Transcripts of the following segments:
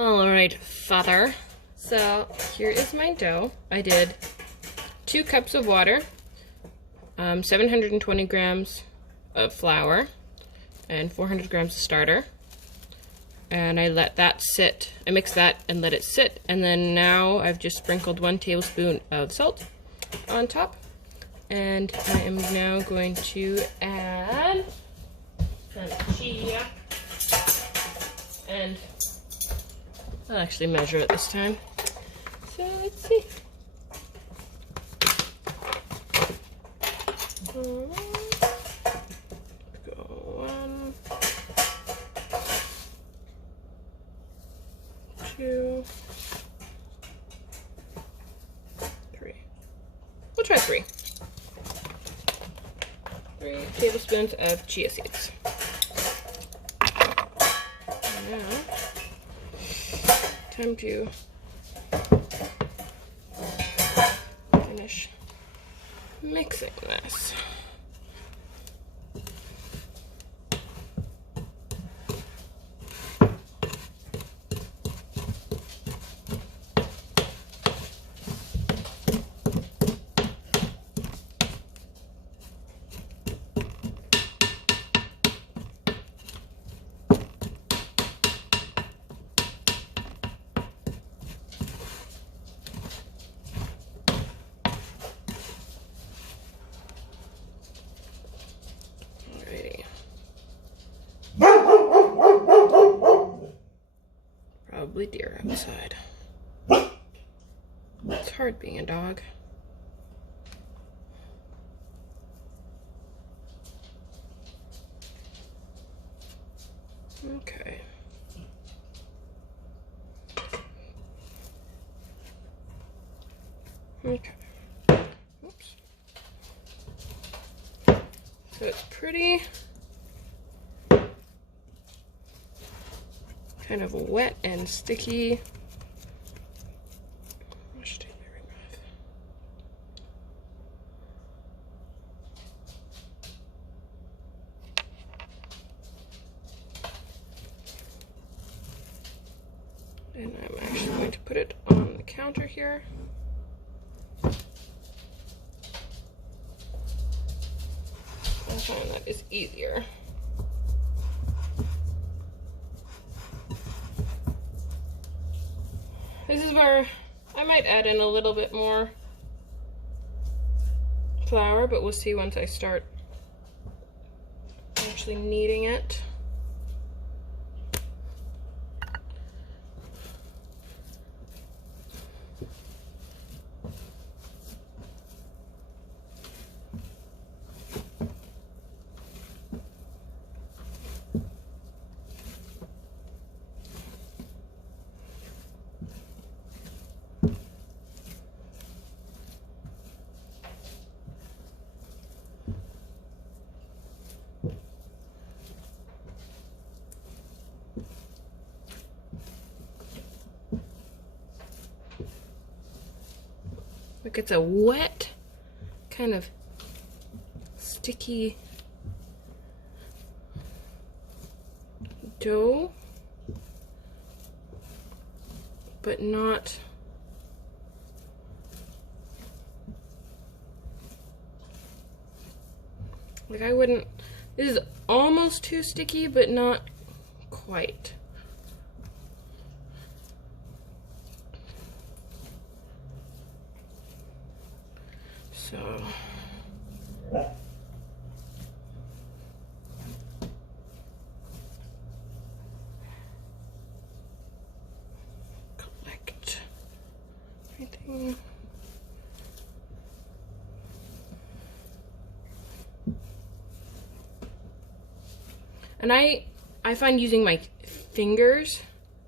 Alright, father. So here is my dough. I did 2 cups of water, 720 grams of flour, and 400 grams of starter. And I let that sit. I mixed that and let it sit. And then now I've just sprinkled 1 tablespoon of salt on top. And I am now going to add some chia. And I'll actually measure it this time. So let's see. Go 1, 2, 3. We'll try 3. 3 tablespoons of chia seeds. Now, time to finish mixing this. Probably deer outside. It's hard being a dog. Okay. Okay. Oops. So it's pretty kind of wet and sticky. I should take my ring off. And I'm actually going to put it on the counter here. I find that is easier. This is where I might add in a little bit more flour, but we'll see once I start actually kneading it. Look, it's a wet, kind of sticky dough, but not like I wouldn't. This is almost too sticky, but not quite. So collect everything. And I find using my fingers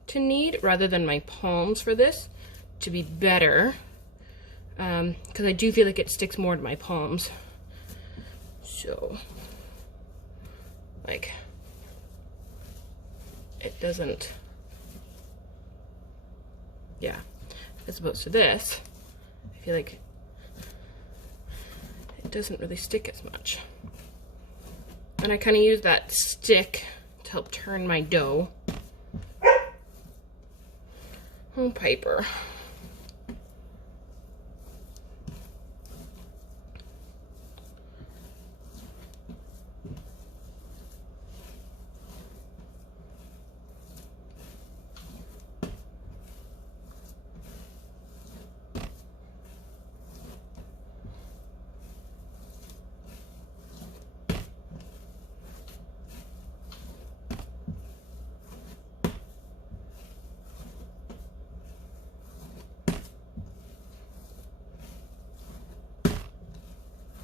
to knead rather than my palms for this to be better. Because I do feel like it sticks more to my palms. So, like, it doesn't, yeah, as opposed to this, I feel like it doesn't really stick as much. And I kind of use that stick to help turn my dough. Oh, Piper.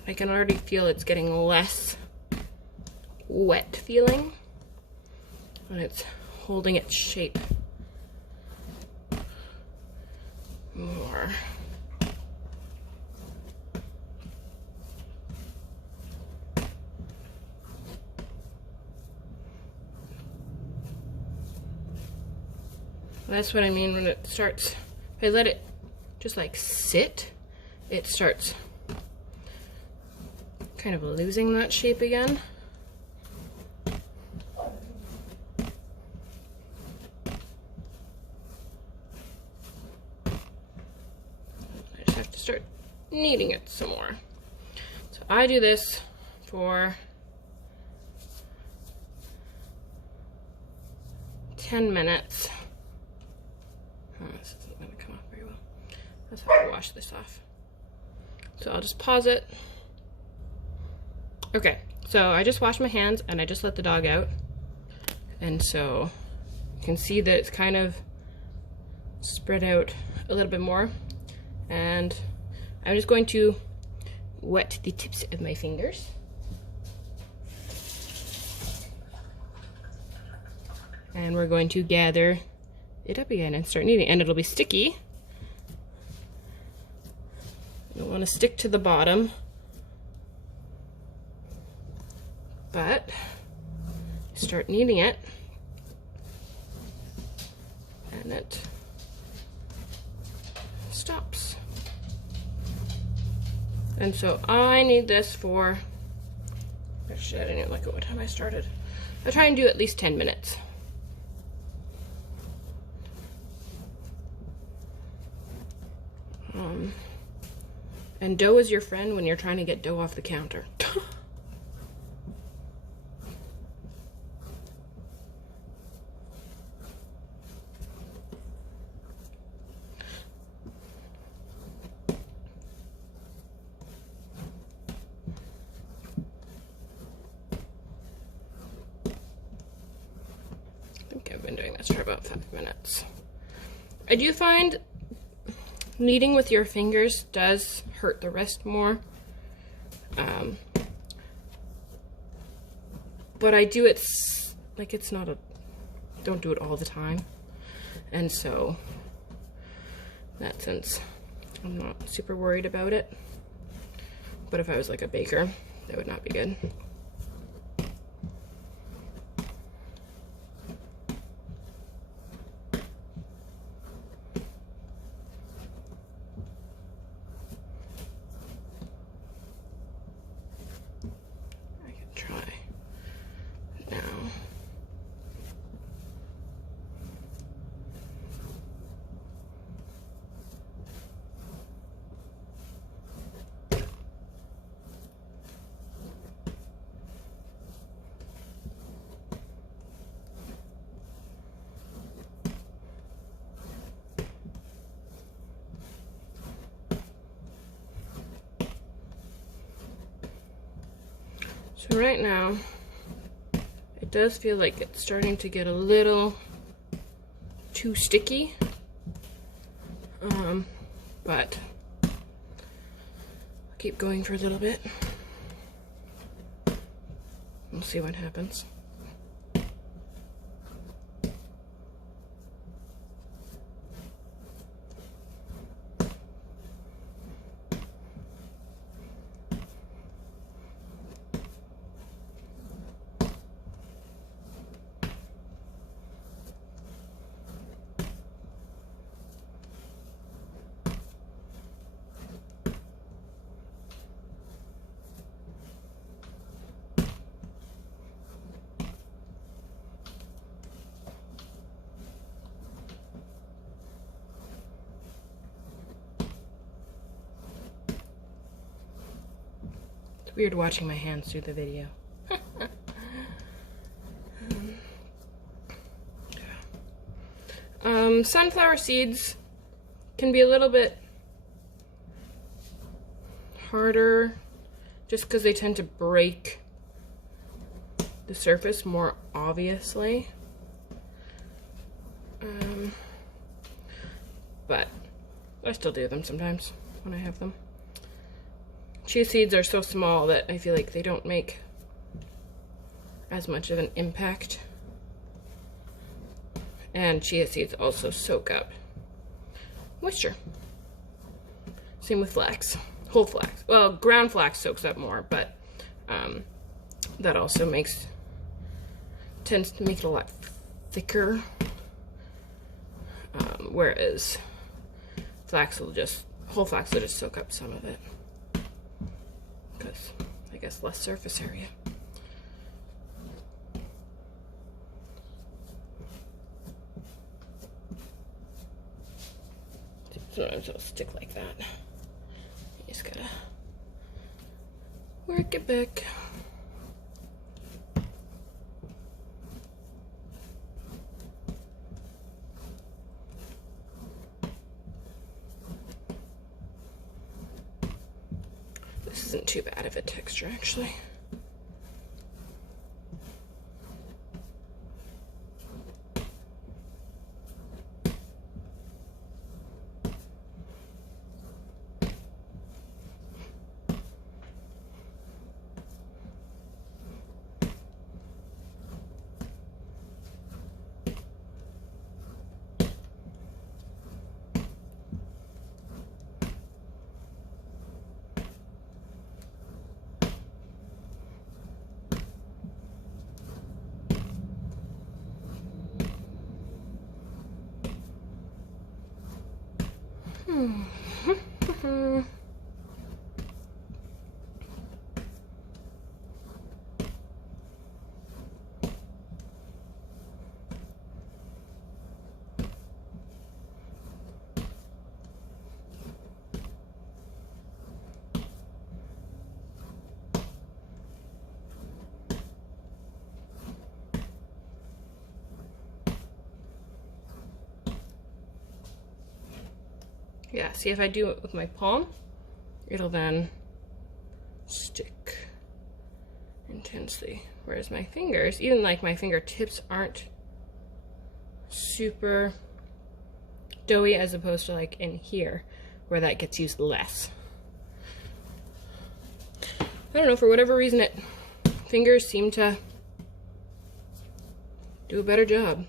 I can already feel it's getting less wet feeling when it's holding its shape more. That's what I mean when it starts, if I let it just like sit, it starts kind of losing that shape again. I just have to start kneading it some more. So I do this for 10 minutes. Oh, this isn't going to come off very well. Let's have to wash this off. So I'll just pause it. Okay, so I just washed my hands and I just let the dog out. And so you can see that it's kind of spread out a little bit more. And I'm just going to wet the tips of my fingers. And we're going to gather it up again and start kneading. And it'll be sticky. You don't want to stick to the bottom. But start kneading it, and it stops. And so I need this for, actually I didn't even look at what time I started. I try and do at least 10 minutes. And dough is your friend when you're trying to get dough off the counter. I've been doing this for about 5 minutes. I do find kneading with your fingers does hurt the wrist more. But I do it, like it's not a, don't do it all the time. And so, in that sense, I'm not super worried about it. But if I was like a baker, that would not be good. So right now, it does feel like it's starting to get a little too sticky, but I'll keep going for a little bit. We'll see what happens. Weird watching my hands through the video. Sunflower seeds can be a little bit harder just because they tend to break the surface more obviously. But I still do them sometimes when I have them. Chia seeds are so small that I feel like they don't make as much of an impact. And chia seeds also soak up moisture. Same with flax, whole flax. Well, ground flax soaks up more, but that also tends to make it a lot thicker. Whereas whole flax will just soak up some of it. Because, I guess, less surface area. Sometimes it'll stick like that. You just gotta work it back. This isn't too bad of a texture, actually. Yeah, see, if I do it with my palm, it'll then stick intensely. Whereas my fingers, even like my fingertips, aren't super doughy as opposed to like in here, where that gets used less. I don't know, for whatever reason, fingers seem to do a better job.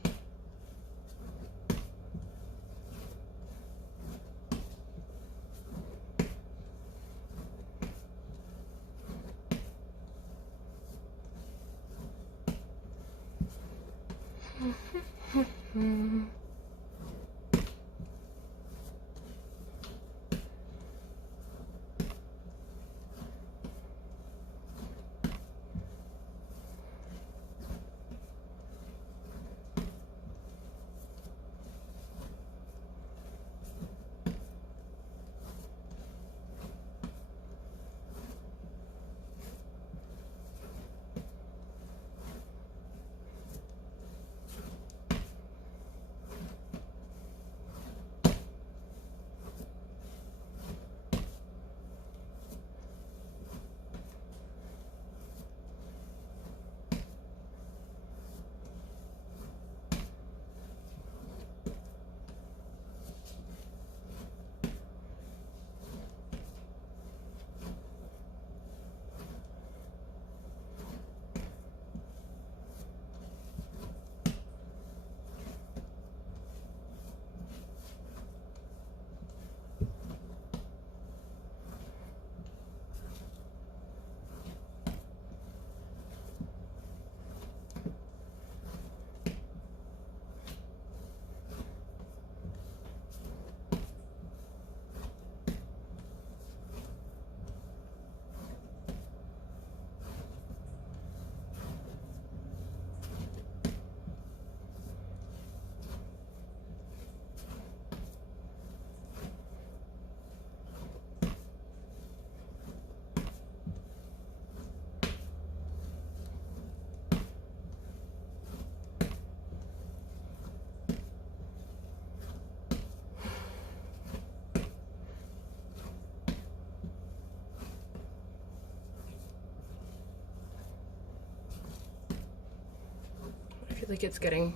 feel like it's getting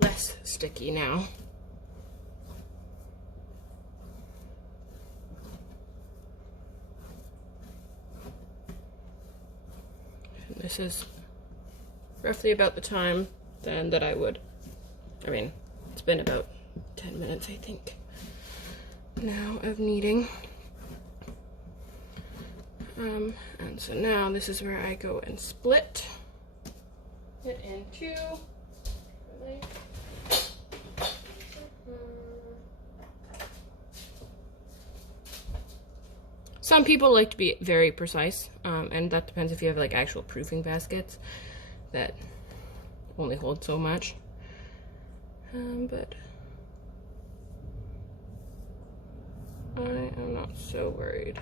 less sticky now. And this is roughly about the time then that I would, I mean, it's been about 10 minutes, I think, now of kneading. And so now this is where I go and split it into some people like to be very precise, and that depends if you have like actual proofing baskets that only hold so much. But I am not so worried.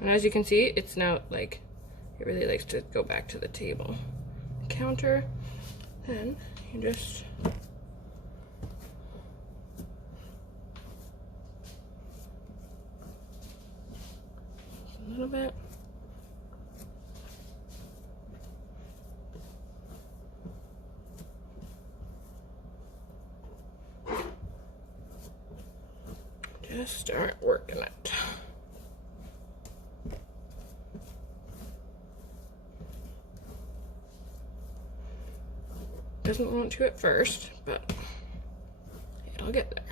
And as you can see, it's now like, it really likes to go back to the table counter. Then you just a little bit. Just start working it. Doesn't want to at first, but it'll get there.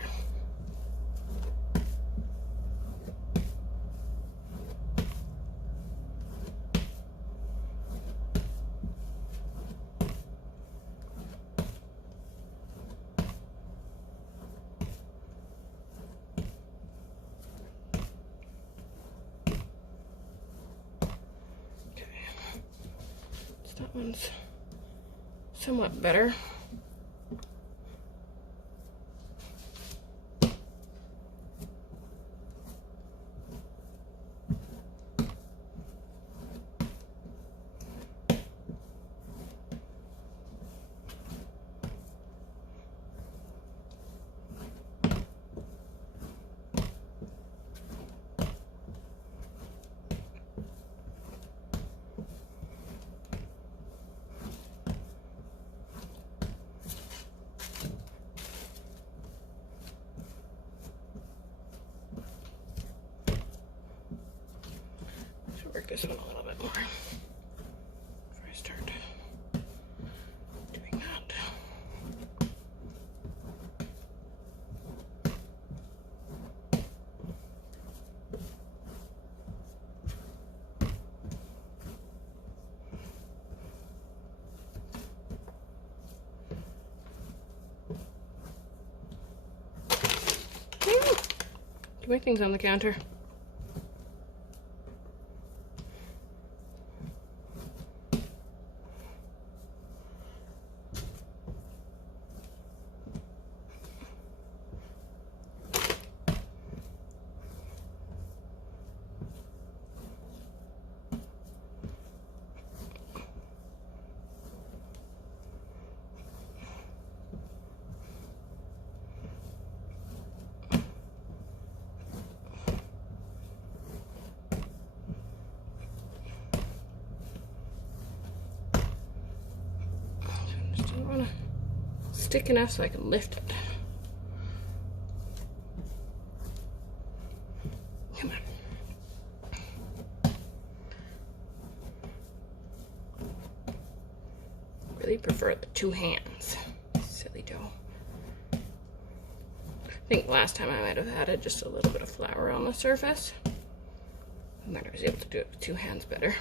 Okay, so that one's somewhat better. Work this one a little bit more before I start doing that. Too many things on the counter. Stick enough so I can lift it. Come on. Really prefer the two hands. Silly dough. I think last time I might have added just a little bit of flour on the surface, and then I was able to do it with two hands better.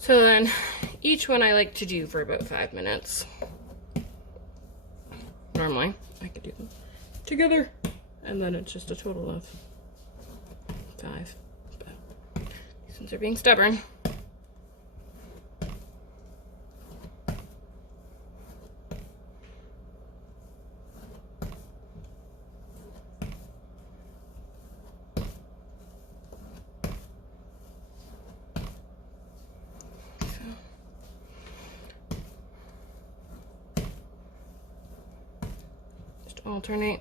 So then, each one I like to do for about 5 minutes. Normally, I could do them together, and then it's just a total of 5. But these ones are being stubborn. alternate.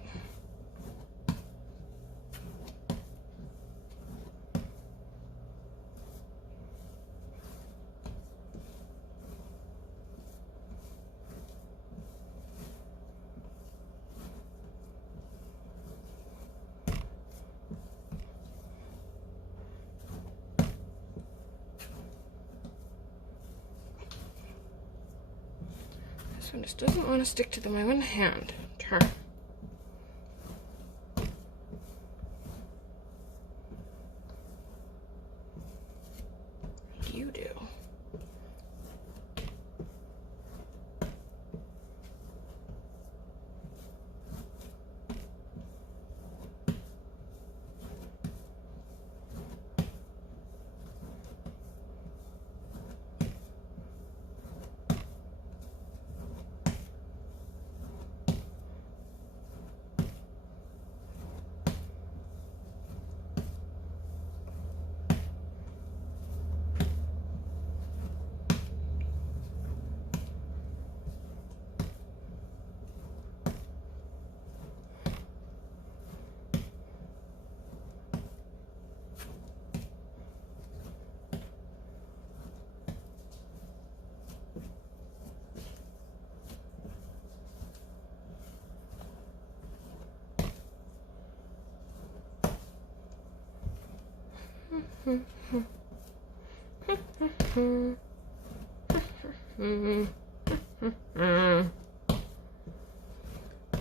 This one just doesn't want to stick to my one hand. Turn. You do.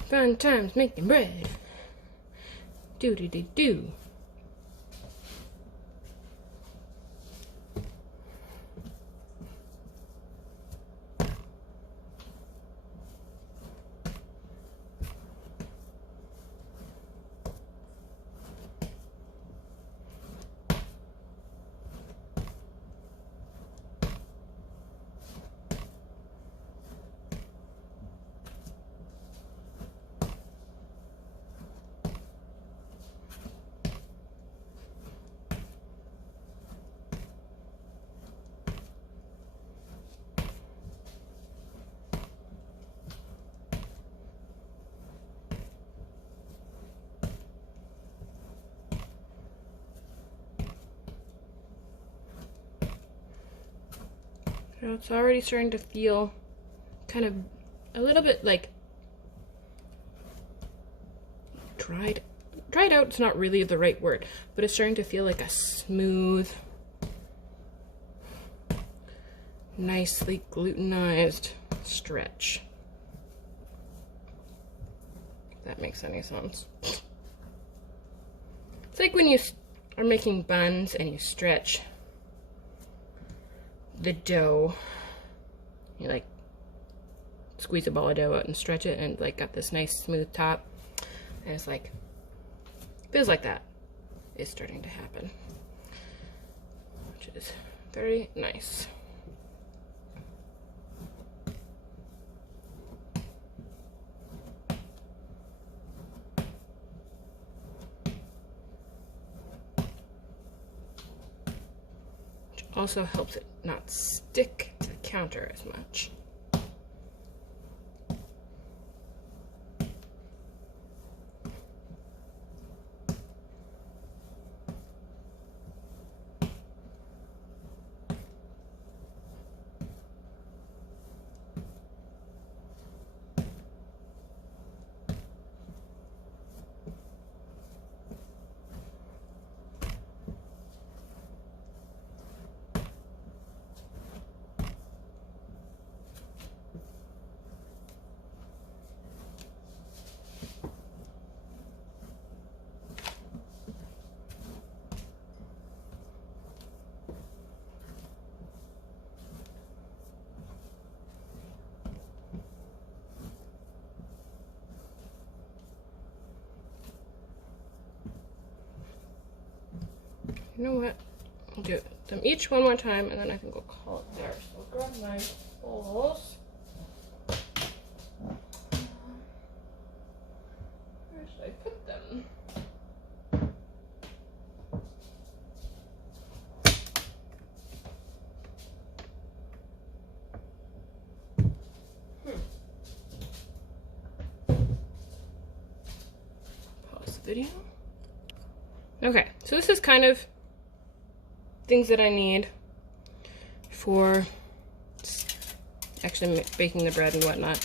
Fun times making bread. Do. So it's already starting to feel kind of a little bit like dried out. It's not really the right word, but it's starting to feel like a smooth, nicely glutenized stretch. If that makes any sense. It's like when you are making buns and you stretch the dough. You like squeeze a ball of dough out and stretch it, and like got this nice smooth top. And it's like, feels like that is starting to happen, which is very nice. Which also helps it not stick to the counter as much. You know what? I'll do them each one more time, and then I think we'll call it there. So I'll grab my bowls. Where should I put them? video. Okay, so this is kind of things that I need for actually baking the bread and whatnot.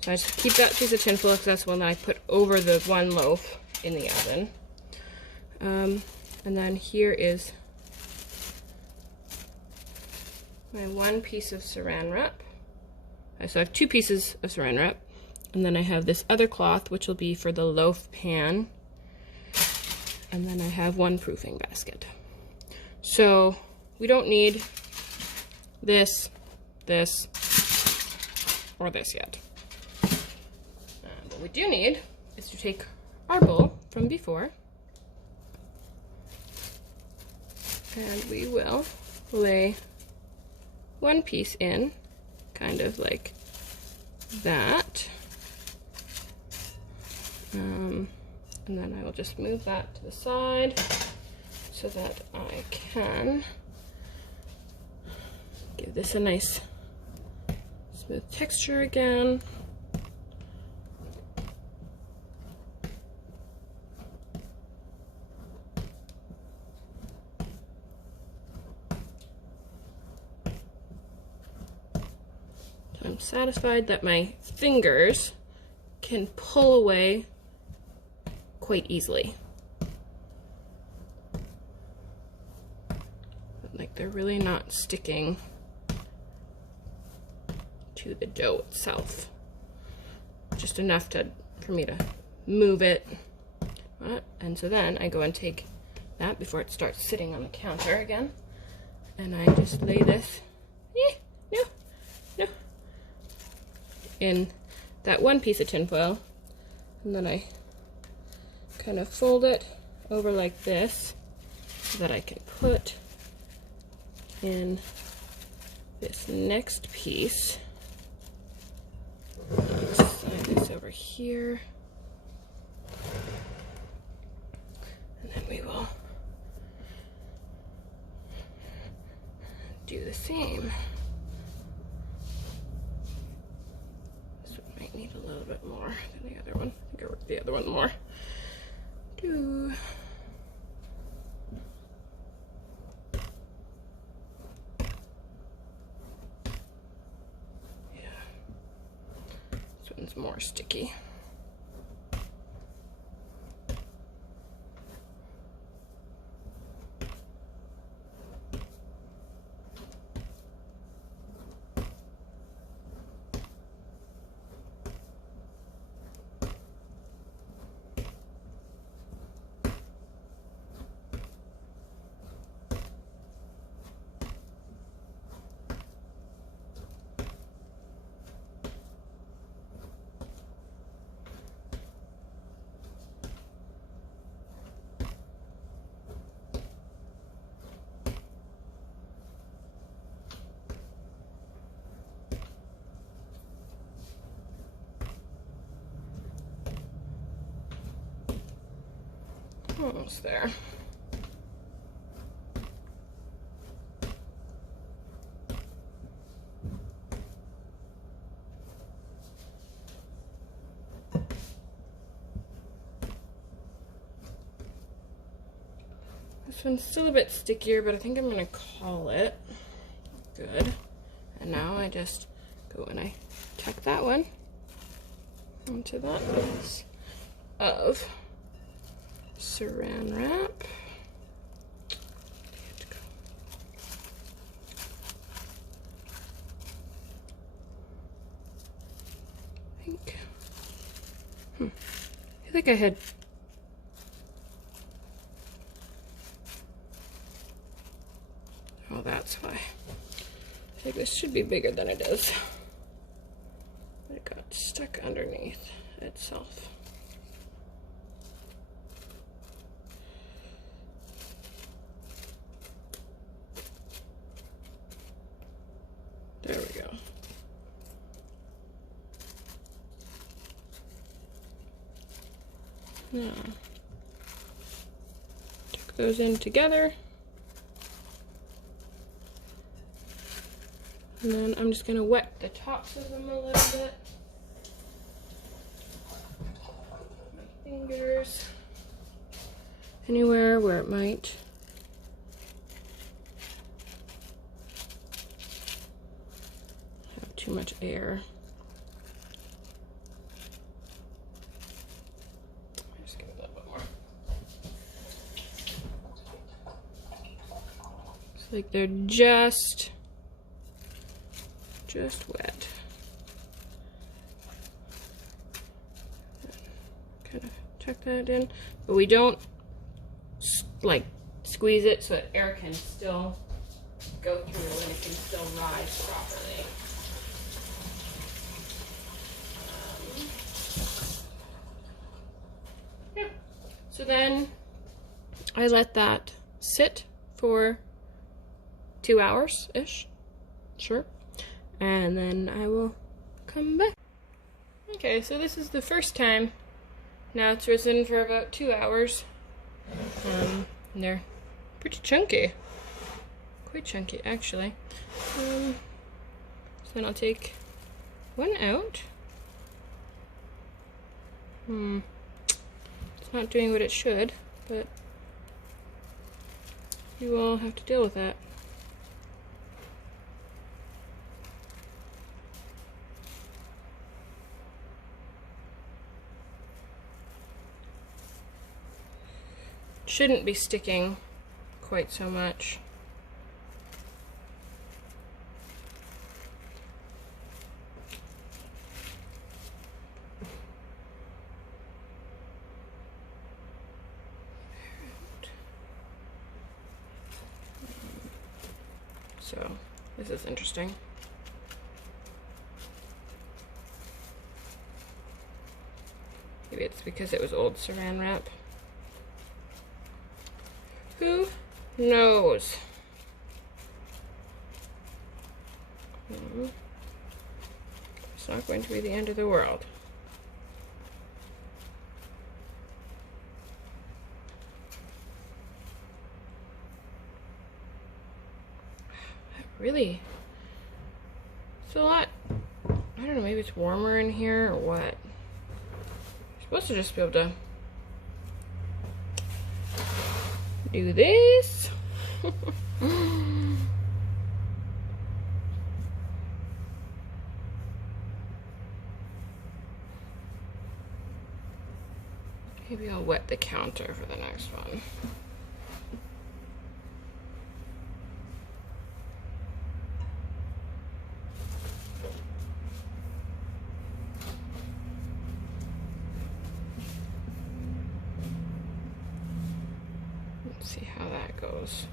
So I just keep that piece of tin foil because that's the one that I put over the one loaf in the oven. And then here is my one piece of saran wrap. So I have 2 pieces of saran wrap, and then I have this other cloth, which will be for the loaf pan, and then I have 1 proofing basket. So we don't need this, or this yet. What we do need is to take our bowl from before, and we will lay 1 piece in, kind of like that. And then I will just move that to the side so that I can give this a nice smooth texture again. I'm satisfied that my fingers can pull away quite easily. Like they're really not sticking to the dough itself. Just enough for me to move it. And so then I go and take that before it starts sitting on the counter again. And I just lay this in that 1 piece of tin foil, and then I kind of fold it over like this so that I can put in this next piece. Slide this over here, and then we will do the same. Need a little bit more than the other one. I think I worked the other one more. Yeah. This one's more sticky. Almost there. This one's still a bit stickier, but I think I'm gonna call it good. And now I just go and I tuck that one into that piece of saran wrap. I think I had oh, that's why. I think this should be bigger than it is. It got stuck underneath itself. There we go. Now, tuck those in together. And then I'm just going to wet the tops of them a little bit. My fingers. anywhere where it might have too much air. Just give it a little bit more. It's like they're just wet. Kind of tuck that in, but we don't like squeeze it so that air can still go through and it can still rise properly. Yeah. So then I let that sit for 2 hours-ish, sure, and then I will come back. Okay, so this is the first time. Now it's risen for about 2 hours. And they're pretty chunky. Quite chunky, actually. So then I'll take one out. It's not doing what it should, but you will have to deal with that. Shouldn't be sticking quite so much. So this is interesting. Maybe it's because it was old saran wrap. Who knows? It's not going to be the end of the world. Really? It's a lot. I don't know, maybe it's warmer in here or what. You're supposed to just be able to do this. Maybe I'll wet the counter for the next one. Let's see how that goes.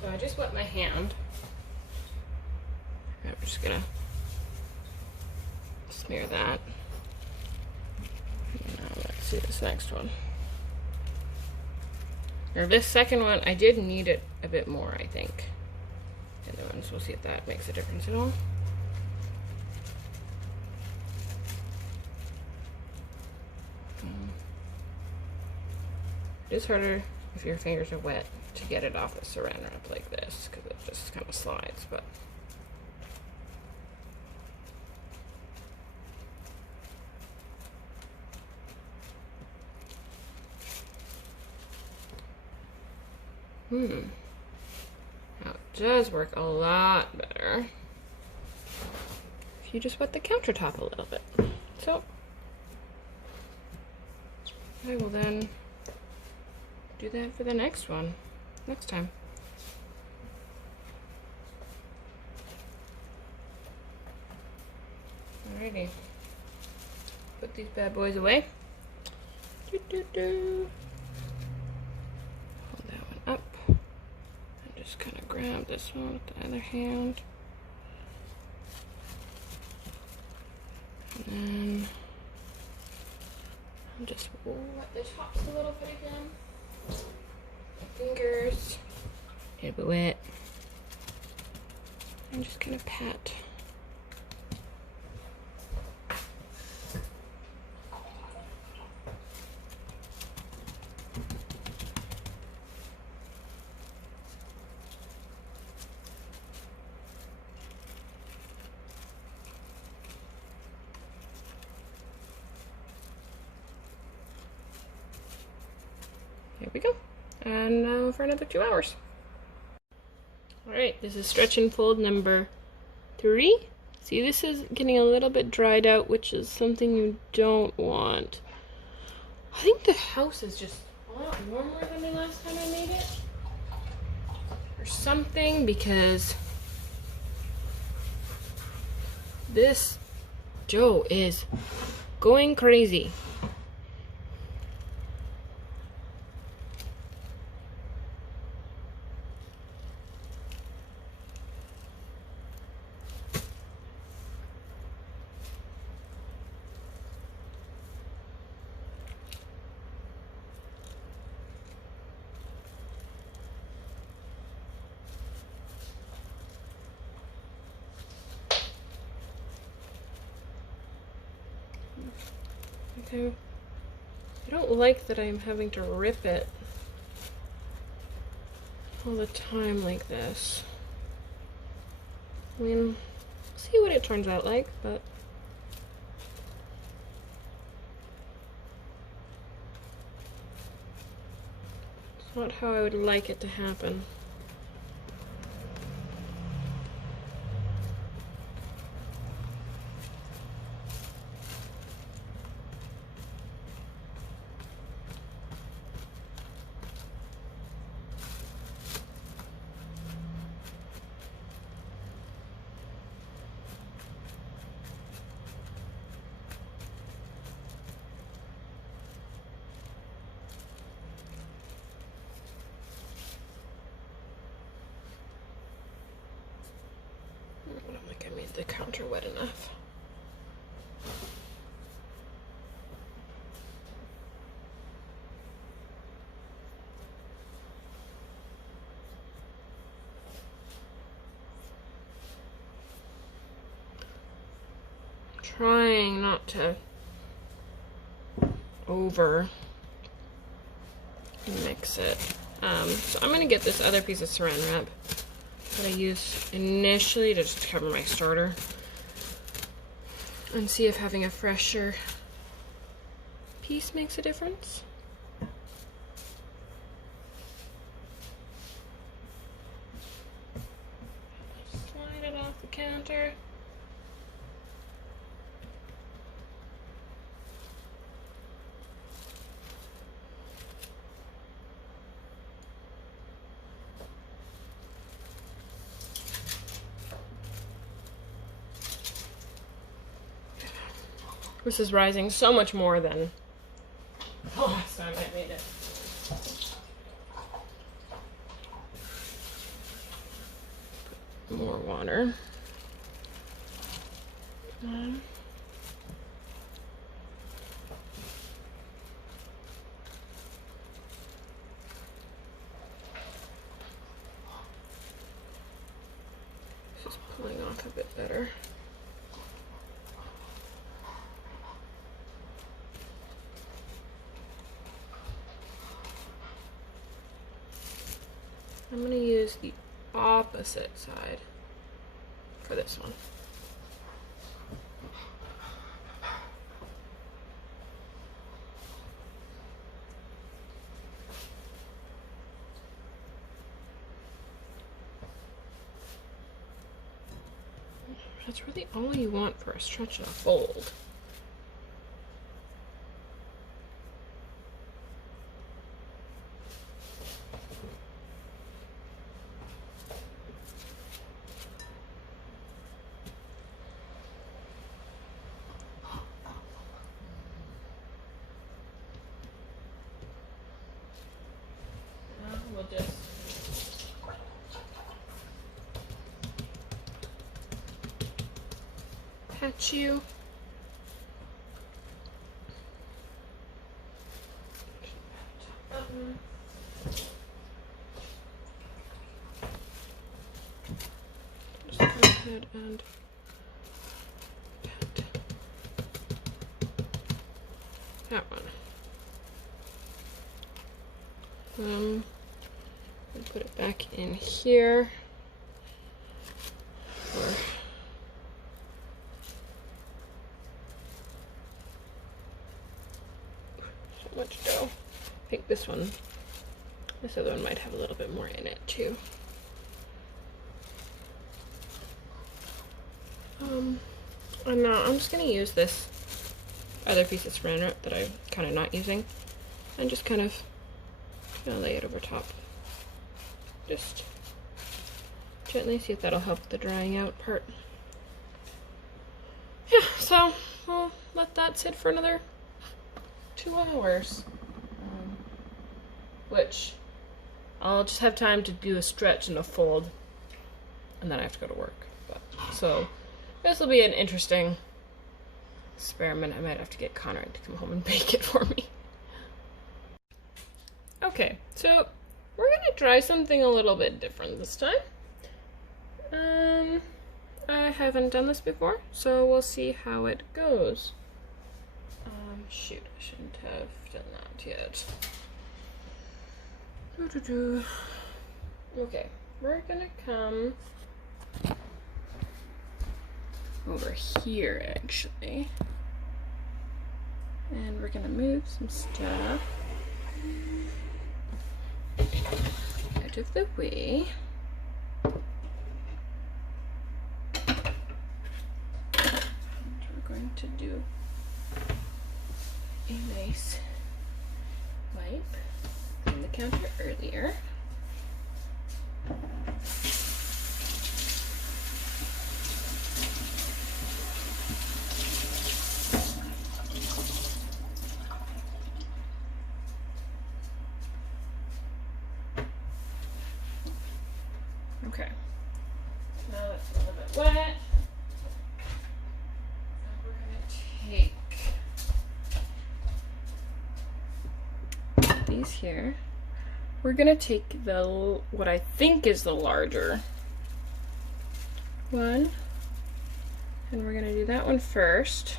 So I just wet my hand. I'm just gonna smear that. Now let's see this next one. Or this second one, I did knead it a bit more, I think. The other ones, we'll see if that makes a difference at all. It is harder if your fingers are wet to get it off the saran wrap like this, because it just kind of slides, but now it does work a lot better if you just wet the countertop a little bit. So I will then do that for the next one, next time. Alrighty, put these bad boys away. Hold that one up, and just kind of grab this one with the other hand, and then I'll just wet the tops a little bit again. Fingers, a little bit wet, and just kind of pat. Here we go. And now for another 2 hours. Alright, this is stretch and fold number 3. See, this is getting a little bit dried out, which is something you don't want. I think the house is just a lot warmer than the last time I made it. Or something, because this dough is going crazy. Okay. I don't like that I'm having to rip it all the time like this. I mean, see what it turns out like, but it's not how I would like it to happen. I don't think I made the counter wet enough. I'm trying not to over mix it. So I'm gonna get this other piece of saran wrap that I used initially to just cover my starter and see if having a fresher piece makes a difference. Slide it off the counter. This is rising so much more than the last time I made it. Put more water. This is pulling off a bit better. I'm going to use the opposite side for this one. That's really all you want for a stretch and a fold. We'll just patch you. Just go ahead and pat that one. I'll put it back in here. So much dough. I think this one This other one might have a little bit more in it too. And now I'm just gonna use this other piece of saran wrap that I'm kind of not using, and just kind of gonna lay it over top. Just gently, see if that'll help the drying out part. Yeah, so we'll let that sit for another 2 hours, which I'll just have time to do a stretch and a fold, and then I have to go to work. So this will be an interesting experiment. I might have to get Conrad to come home and bake it for me. Okay, so we're gonna try something a little bit different this time. I haven't done this before, so we'll see how it goes. Shoot, I shouldn't have done that yet. Okay, we're gonna come over here actually, and we're gonna move some stuff out of the way. And we're going to do a nice wipe on the counter earlier. Okay, now that's a little bit wet. Now we're gonna take these here. We're gonna take the, what I think is the larger one, and we're gonna do that one first.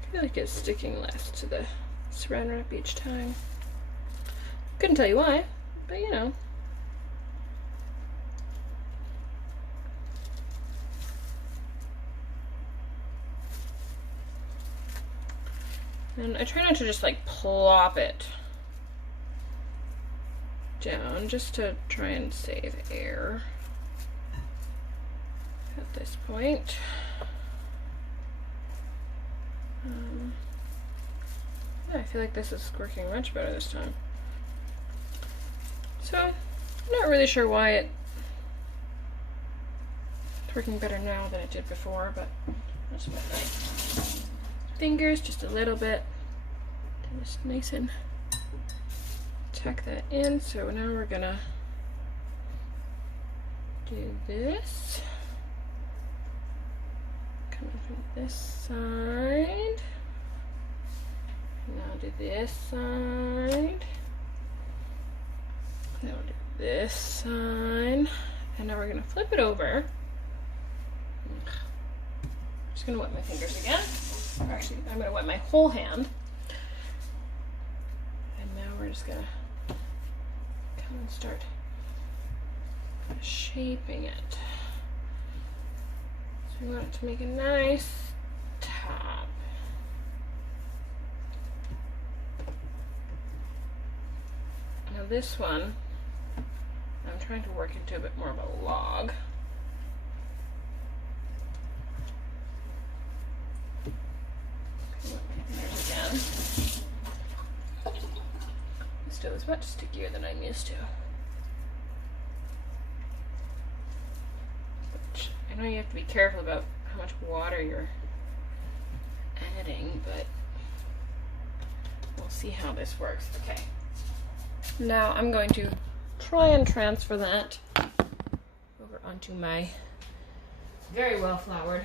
I feel like it's sticking less to the saran wrap each time. Couldn't tell you why, but you know. And I try not to just like plop it down, just to try and save air at this point. Yeah, I feel like this is working much better this time. So, I'm not really sure why it's working better now than it did before, but I'll just put my fingers just a little bit and just nice and tuck that in. So now we're gonna do this. Coming from this side. Now do this side. Now do this side. And now we're gonna flip it over. I'm just gonna wet my fingers again. Or actually, I'm gonna wet my whole hand. And now we're just gonna come and start shaping it. So we want it to make a nice top. Now this one, I'm trying to work into a bit more of a log. There's again. This dough is much stickier than I'm used to. Which I know you have to be careful about how much water you're adding, but we'll see how this works. Okay. Now I'm going to try and transfer that over onto my very well floured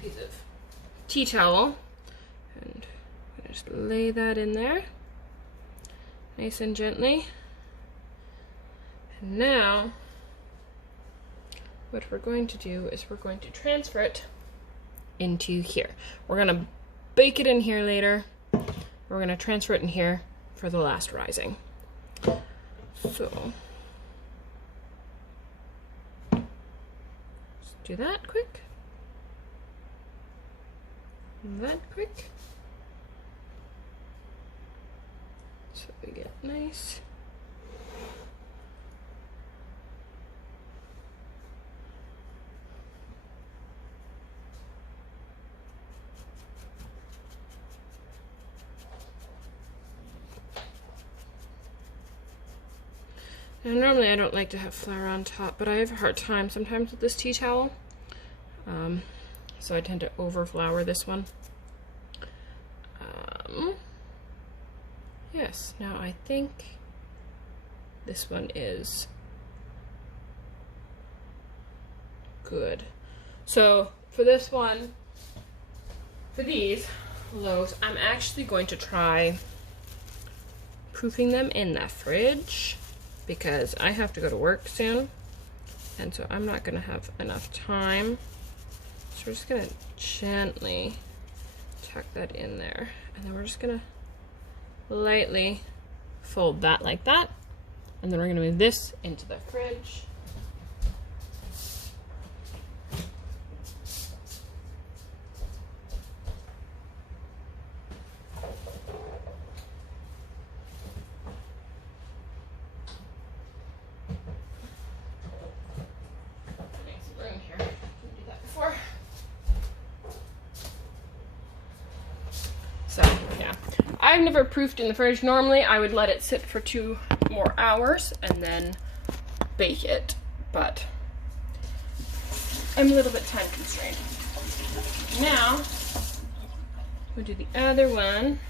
piece of tea towel, and I'm gonna just lay that in there nice and gently. And now what we're going to do is we're going to transfer it into here. We're gonna bake it in here later, We're going to transfer it in here for the last rising. So let's do that quick. That quick. So we get nice. Now, normally I don't like to have flour on top, but I have a hard time sometimes with this tea towel. So I tend to over flour this one. Yes, now I think this one is good. So for this one, for these loaves, I'm actually going to try proofing them in the fridge because I have to go to work soon, and so I'm not gonna have enough time. So we're just gonna gently tuck that in there, and then we're just gonna lightly fold that like that, and then we're gonna move this into the fridge. So yeah, I've never proofed in the fridge. Normally I would let it sit for 2 more hours and then bake it, but I'm a little bit time constrained. Now we'll do the other one.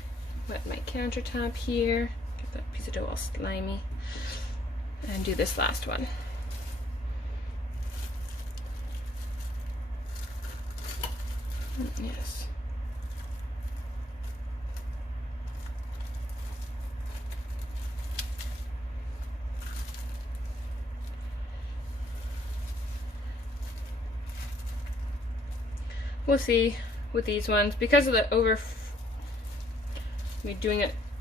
Wet my countertop here, get that piece of dough all slimy, and do this last one. Yes. We'll see with these ones, because of the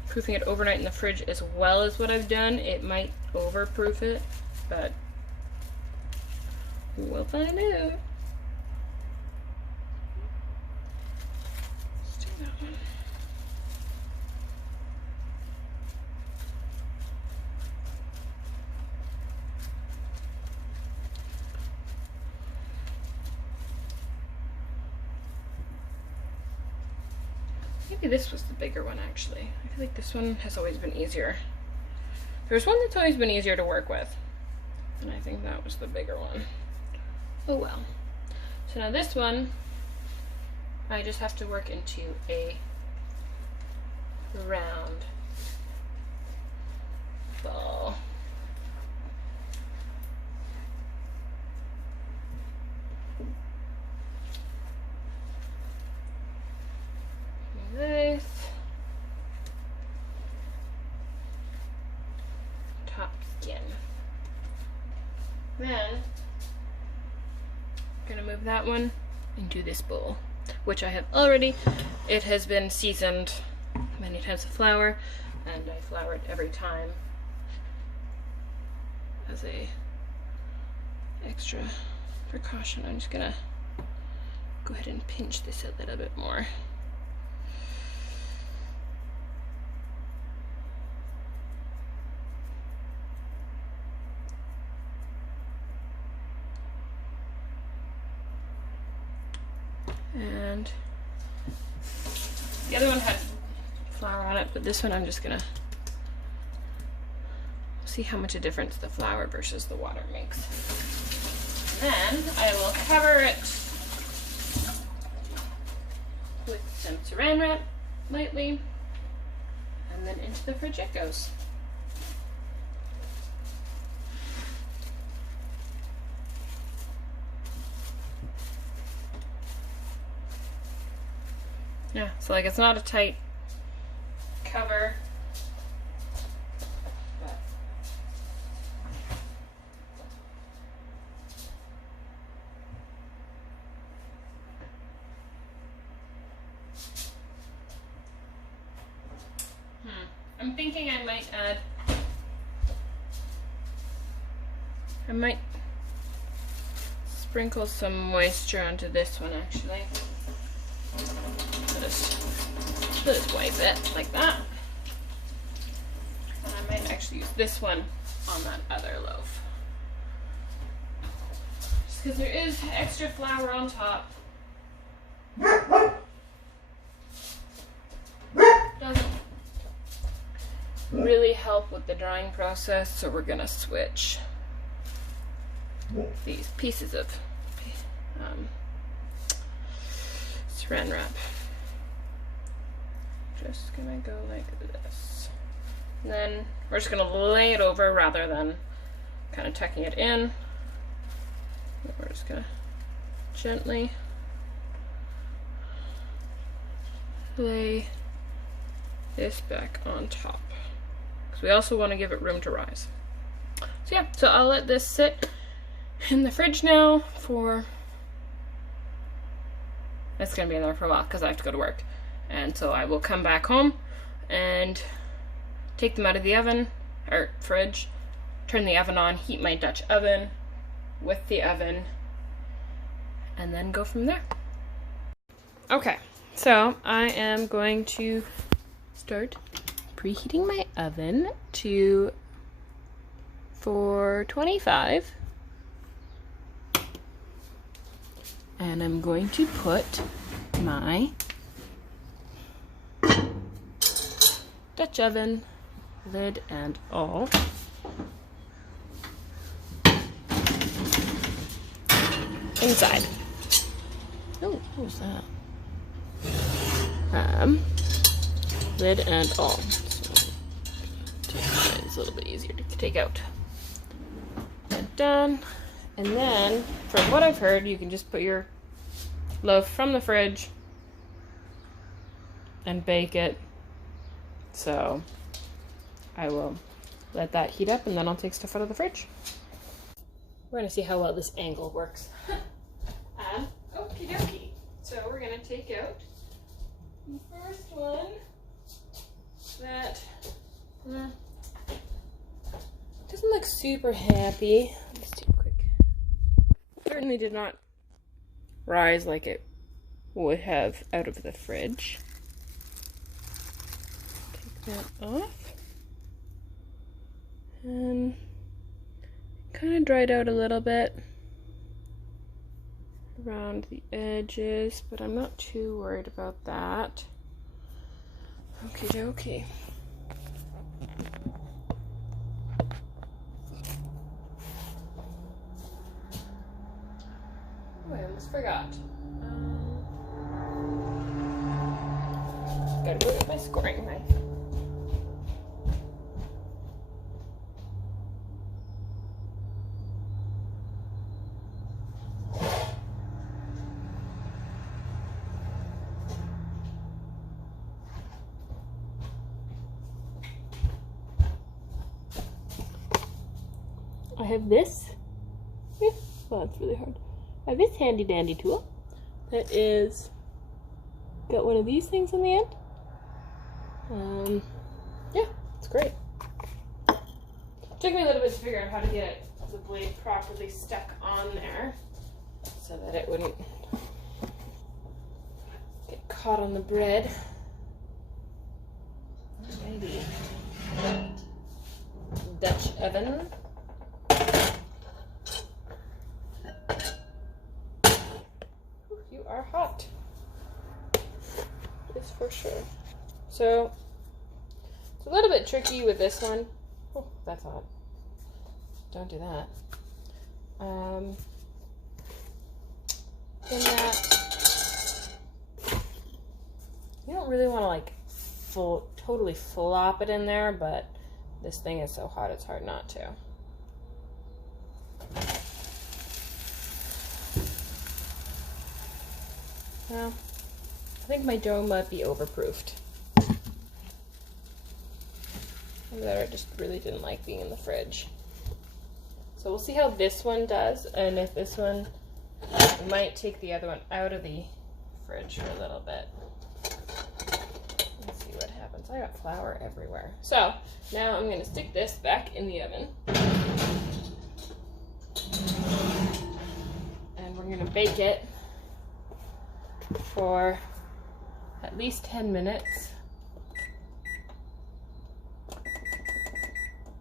proofing it overnight in the fridge as well as what I've done, it might overproof it, but we'll find out. Let's do that one. Maybe this was the bigger one, actually. I feel like this one has always been easier. There's one that's always been easier to work with, and I think that was the bigger one. Oh well. So now this one, I just have to work into a round ball. This top skin. Then I'm gonna move that one into this bowl, which I have already. It has been seasoned many times with flour, and I flour it every time as a extra precaution. I'm just gonna go ahead and pinch this a little bit more. And the other one had flour on it, but this one I'm just gonna see how much a difference the flour versus the water makes. Then I will cover it with some saran wrap lightly, and then into the fridge it goes. Yeah, so like it's not a tight cover, but I'm thinking I might sprinkle some moisture onto this one actually. Just wipe it like that. And I might actually use this one on that other loaf. Just because there is extra flour on top. Doesn't really help with the drying process, so we're gonna switch these pieces of saran wrap. Just gonna go like this. And then we're just gonna lay it over rather than kind of tucking it in. We're just gonna gently lay this back on top. Because we also want to give it room to rise. So yeah, so I'll let this sit in the fridge now for, it's gonna be in there for a while because I have to go to work. And so I will come back home and take them out of the oven, or fridge, turn the oven on, heat my Dutch oven with the oven, and then go from there. Okay, so I am going to start preheating my oven to 425. And I'm going to put my Dutch oven, lid and all, inside. Oh, what was that? Lid and all. So, it's a little bit easier to take out. That done. And then, from what I've heard, you can just put your loaf from the fridge and bake it. So I will let that heat up and then I'll take stuff out of the fridge. We're gonna see how well this angle works. Okie dokie. So we're gonna take out the first one that doesn't look super happy. Let's do a quick. Certainly did not rise like it would have out of the fridge. Take that off. And kind of dried out a little bit around the edges, but I'm not too worried about that. Okie dokie. Oh, I almost forgot. Gotta go get my scoring knife. I have this. Well, it's really hard. I have this handy dandy tool that is got one of these things on the end. Yeah, it's great. Took me a little bit to figure out how to get the blade properly stuck on there so that it wouldn't get caught on the bread. Maybe Dutch oven. You are hot. This for sure. So it's a little bit tricky with this one. Oh, that's hot. Don't do that. In that you don't really want to like totally flop it in there, but this thing is so hot it's hard not to. Well, I think my dough might be overproofed. That I just really didn't like being in the fridge. So we'll see how this one does, and if this one, we might take the other one out of the fridge for a little bit. Let's see what happens. I got flour everywhere. So now I'm gonna stick this back in the oven. And we're gonna bake it for at least 10 minutes.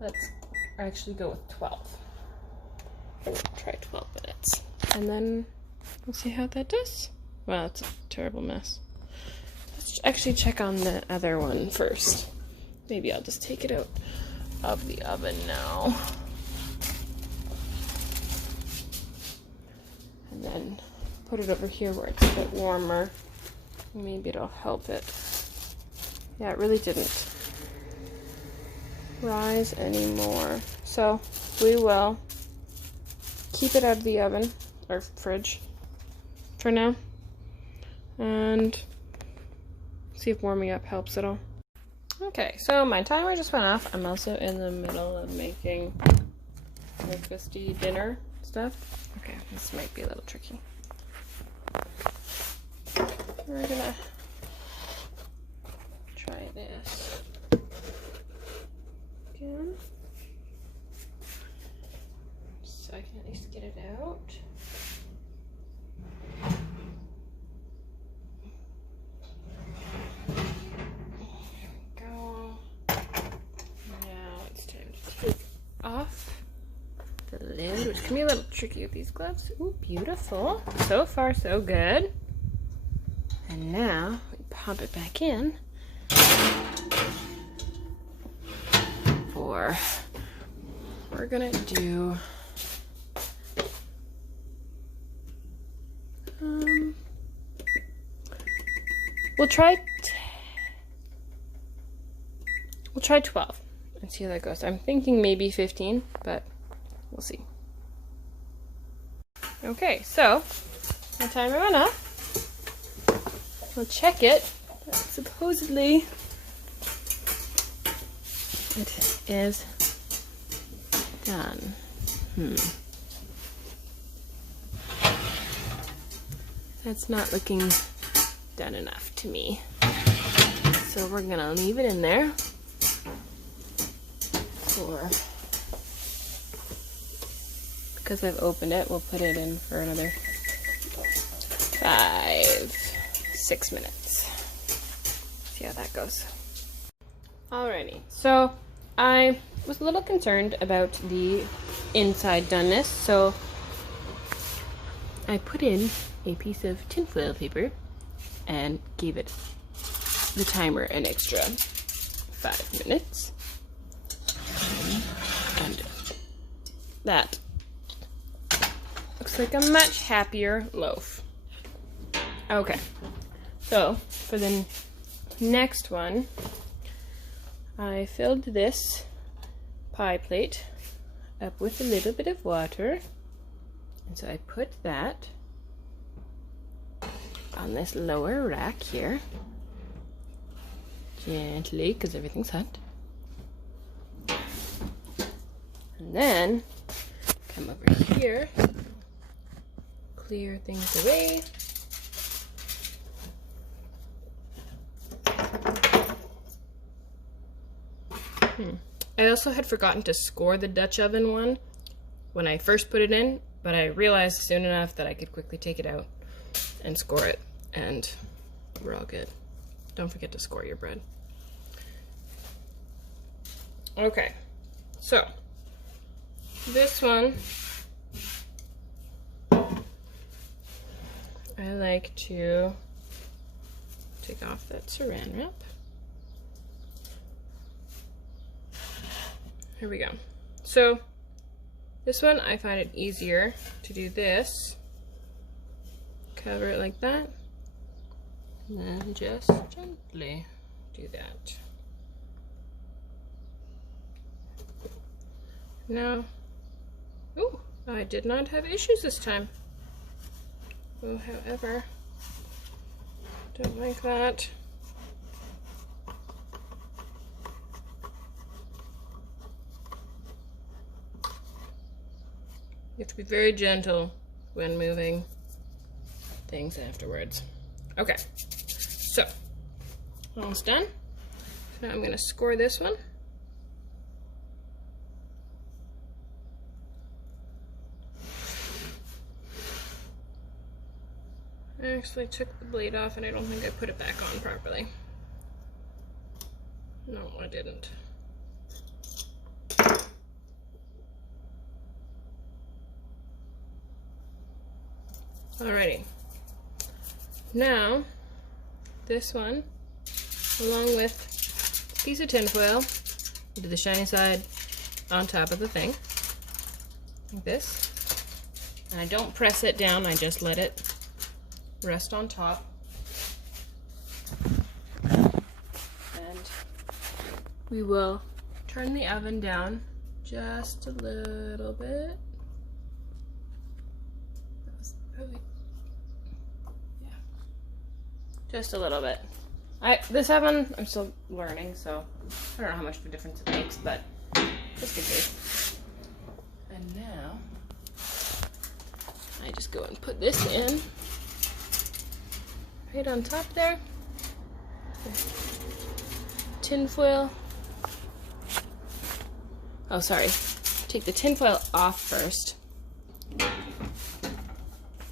Let's actually go with 12. We'll try 12 minutes. And then we'll see how that does. Wow, it's a terrible mess. Let's actually check on the other one first. Maybe I'll just take it out of the oven now. And then put it over here where it's a bit warmer. Maybe it'll help it. Yeah, it really didn't rise anymore. So we will keep it out of the oven or fridge for now and see if warming up helps at all. Okay, so my timer just went off. I'm also in the middle of making breakfasty dinner stuff. Okay, this might be a little tricky. We're gonna try this again so I can at least get it out. Off the lid, which can be a little tricky with these gloves. Ooh, beautiful. So far, so good. And now we pop it back in for, we're gonna do we'll try 12 and see how that goes. I'm thinking maybe 15, but we'll see. Okay, so my timer went up. We'll check it. Supposedly it is done. That's not looking done enough to me. So we're gonna leave it in there for, because I've opened it, we'll put it in for another 5-6 minutes. See how that goes. Alrighty, so I was a little concerned about the inside doneness, so I put in a piece of tinfoil paper and gave it the timer an extra 5 minutes. And that looks like a much happier loaf. Okay, so for the next one, I filled this pie plate up with a little bit of water, and so I put that on this lower rack here, gently, because everything's hot. And then come over here, clear things away. I also had forgotten to score the Dutch oven one when I first put it in, but I realized soon enough that I could quickly take it out and score it, and we're all good. Don't forget to score your bread. Okay, so this one, I like to take off that saran wrap. Here we go. So this one, I find it easier to do this. Cover it like that, and then just gently do that. Now, ooh, I did not have issues this time. Oh, however, don't like that. You have to be very gentle when moving things afterwards. Okay, so almost done. Now I'm going to score this one. I actually took the blade off and I don't think I put it back on properly. No, I didn't. Alrighty. Now, this one, along with a piece of tin foil, do the shiny side on top of the thing, like this. And I don't press it down, I just let it rest on top. And we will turn the oven down just a little bit. That was probably, yeah, just a little bit. This oven, I'm still learning, so I don't know how much of a difference it makes, but just in case. And now, I just go and put this in, right on top there. Tin foil. Oh, sorry. Take the tin foil off first.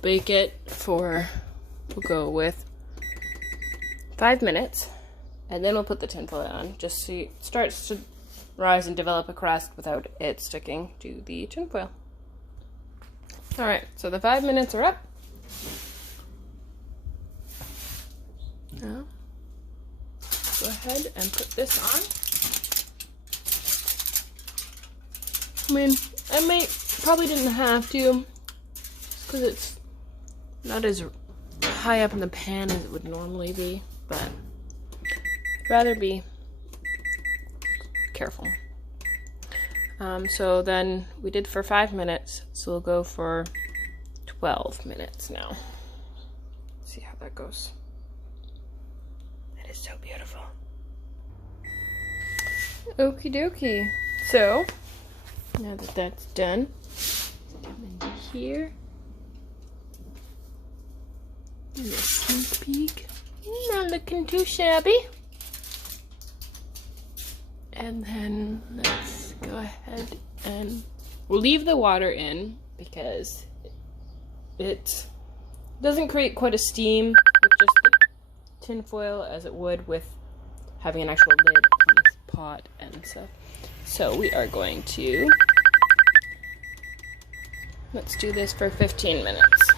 Bake it for, we'll go with 5 minutes, and then we'll put the tin foil on, just so it starts to rise and develop a crust without it sticking to the tin foil. Alright, so the 5 minutes are up. Now, go ahead and put this on. I mean, probably didn't have to, because it's not as high up in the pan as it would normally be, but I'd rather be careful. So then we did for 5 minutes, so we'll go for 12 minutes now. See how that goes. That is so beautiful. Okie dokie. So, now that that's done, come into here. And a sneak peek. Not looking too shabby. And then let's go ahead and we'll leave the water in because it doesn't create quite a steam with just the tin foil as it would with having an actual lid on this pot and stuff. So we are going to, let's do this for 15 minutes.